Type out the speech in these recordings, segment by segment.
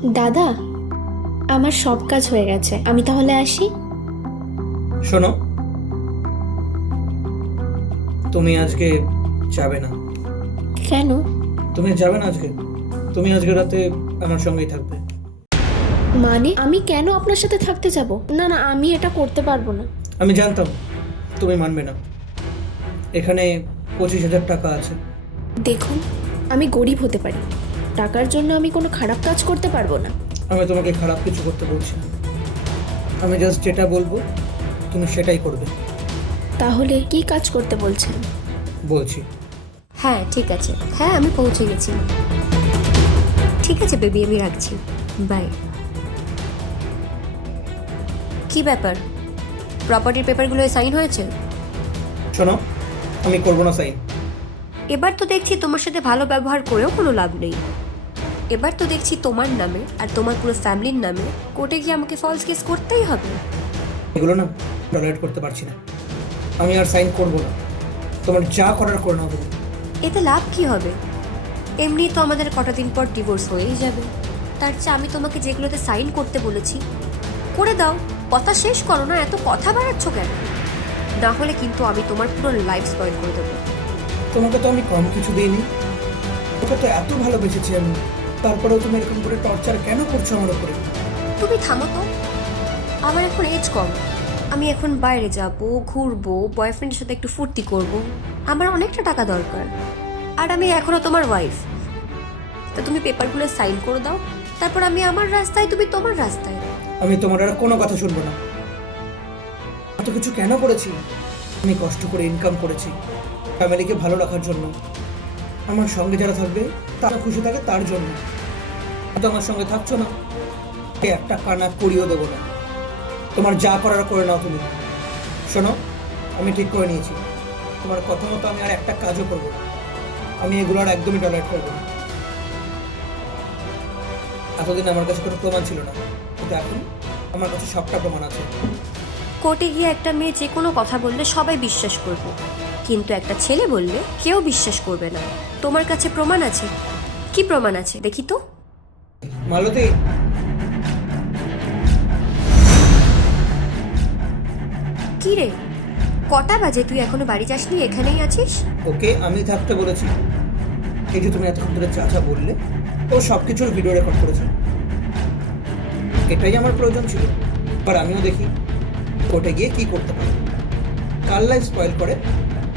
দাদা, আমার সব কাজ হয়ে গেছে, আমি তাহলে আসি। শোনো, তুমি আজকে যাবে না। কেন? তুমি যাবে না আজকে। তুমি আজকে রাতে আমার সঙ্গেই থাকবে। মানে আমি কেন আপনার সাথে থাকতে যাব? না না, আমি এটা করতে পারবো না। আমি জানতাম তুমি মানবে না। এখানে 25,000 টাকা আছে। দেখুন, আমি গরিব হতে পারি, টাকার জন্য আমি কোনো খারাপ কাজ করতে পারবো না। আমি তোমাকে খারাপ কিছু করতে বলছি না। আমি জাস্ট যেটা বলবো তুমি সেটাই করবে। তাহলে কি কাজ করতে বলছেন? বলছি। হ্যাঁ ঠিক আছে, হ্যাঁ আমি পৌঁছে গেছি। ঠিক আছে বেবি, আমি রাখছি, বাই। কি ব্যাপার, প্রপার্টির পেপারগুলো সাইন হয়েছে? শোনো, আমি করবো না সাইন। এবার তো দেখছি তোমার সাথে ভালো ব্যবহার করেও কোনো লাভ নেই। এবার তো দেখছি তোমার নামে আর তোমার পুরো ফ্যামিলির নামে কোর্টে গিয়ে আমাকে ফলস কেস করতেই হবে। এগুলো না টলারেট করতে পারছি না। আমি আর সাইন করবো না। তোমার যা করার করে নাও তুমি। এতে লাভ কি হবে? এমনি তো আমাদের কটা দিন পর ডিভোর্স হয়েই যাবে। তার চেয়ে আমি তোমাকে যেগুলোতে সাইন করতে বলেছি করে দাও। কথা শেষ করো না, এত কথা বাড়াচ্ছ কেন? না হলে কিন্তু আমি তোমার পুরো লাইফ স্পয়েল করে দেবো। তোমাকে তো আমি কম কিছু দিইনি। ওকে তো এত ভালোবেসেছি আমি, তারপরেও তুমি এরকম করে টর্চার কেন করছো আমার উপরে? তুমি থামো তো। আমার এখন এজ কম, আমি এখন বাইরে যাব, ঘুরবো, বয়ফ্রেন্ডের সাথে একটু ফুর্তি করব। আমার অনেকটা টাকা দরকার, আর আমি এখনো তোমার ওয়াইফ। তা তুমি পেপারগুলো সাইন করে দাও, তারপর আমি আমার রাস্তায়, তুমি তোমার রাস্তায়। আমি তোমার আর কোনো কথা শুনবো না। এত কিছু কেন করেছি? আমি কষ্ট করে ইনকাম করেছি ফ্যামিলিকে ভালো রাখার জন্য। আমার সঙ্গে যারা থাকবে তারা খুশি থাকে তার জন্য। তো আমার সঙ্গে থাকছো না, একটা কানা করিও দেবো না। তোমার যা করার করে নাও তুমি। শোনো, আমি ঠিক করে নিয়েছি, তোমার কথা মতো আমি আর একটা কাজও করবো না। আমি এগুলো আর একদমই টলারেট করবো না। এতদিন আমার কাছে কোনো প্রমাণ ছিল না, কিন্তু এখন আমার কাছে সবটা প্রমাণ আছে। কোর্টে গিয়ে একটা মেয়ে যে কোনো কথা বললে সবাই বিশ্বাস করব, কিন্তু একটা ছেলে বললে কেউ বিশ্বাস করবে না। তোমার কাছে প্রমাণ আছে? কি প্রমাণ আছে দেখি তো। মালতী, কি রে, কটা বাজে? তুই এখনো বাড়ি যাসনি, এখানেই আছিস? ওকে আমি থাকতে বলেছি। এই যে তুমি এতক্ষণ ধরে যা যা বললে, ও সব কিছুর ভিডিও রেকর্ড করেছে। এটাই আমার প্রয়োজন ছিল। আর আমিও দেখি কোর্টে গিয়ে কি করতে পারি। কার লাইফ স্পয়েল করে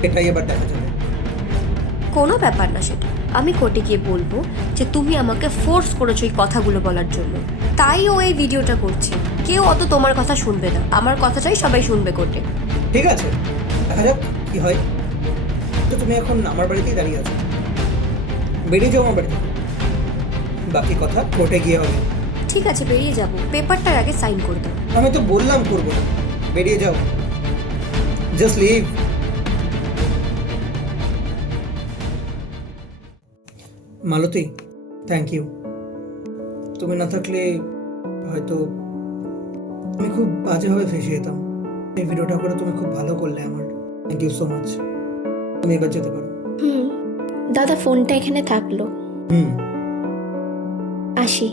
এটাই এবার দেখা যাবে। কোনো ব্যাপার না সেটা। আমি কোর্টে গিয়ে বলবো যে তুমি আমাকে ফোর্স করেছো এই কথাগুলো বলার জন্য, তাই ও এই ভিডিওটা করছে। কেউ অত তোমার কথা শুনবে না, আমার কথাটাই সবাই শুনবে কোর্টে। ঠিক আছে, দেখা যাক কি হয়। তো তুমি এখন আমার বাড়িতেই দাঁড়িয়ে আছো, বেরিয়ে যাও আমার বাড়িতে। বাকি কথা কোর্টে গিয়ে হবে। ঠিক আছে বেরিয়ে যাবো, পেপারটার আগে সাইন করে দাও। আমি তো বললাম করবো না, বেরিয়ে যাও, just leave. Malati, thank you. তুমি না থাকলে হয়তো আমি খুব বাজেভাবে ফেসে যেতাম। এই ভিডিওটা করে তুমি খুব ভালো করলে আমার। Thank you so much. তুমি এবার যেতে পারো। দাদা, ফোনটা এখানে থাকলো, হুম। আসি।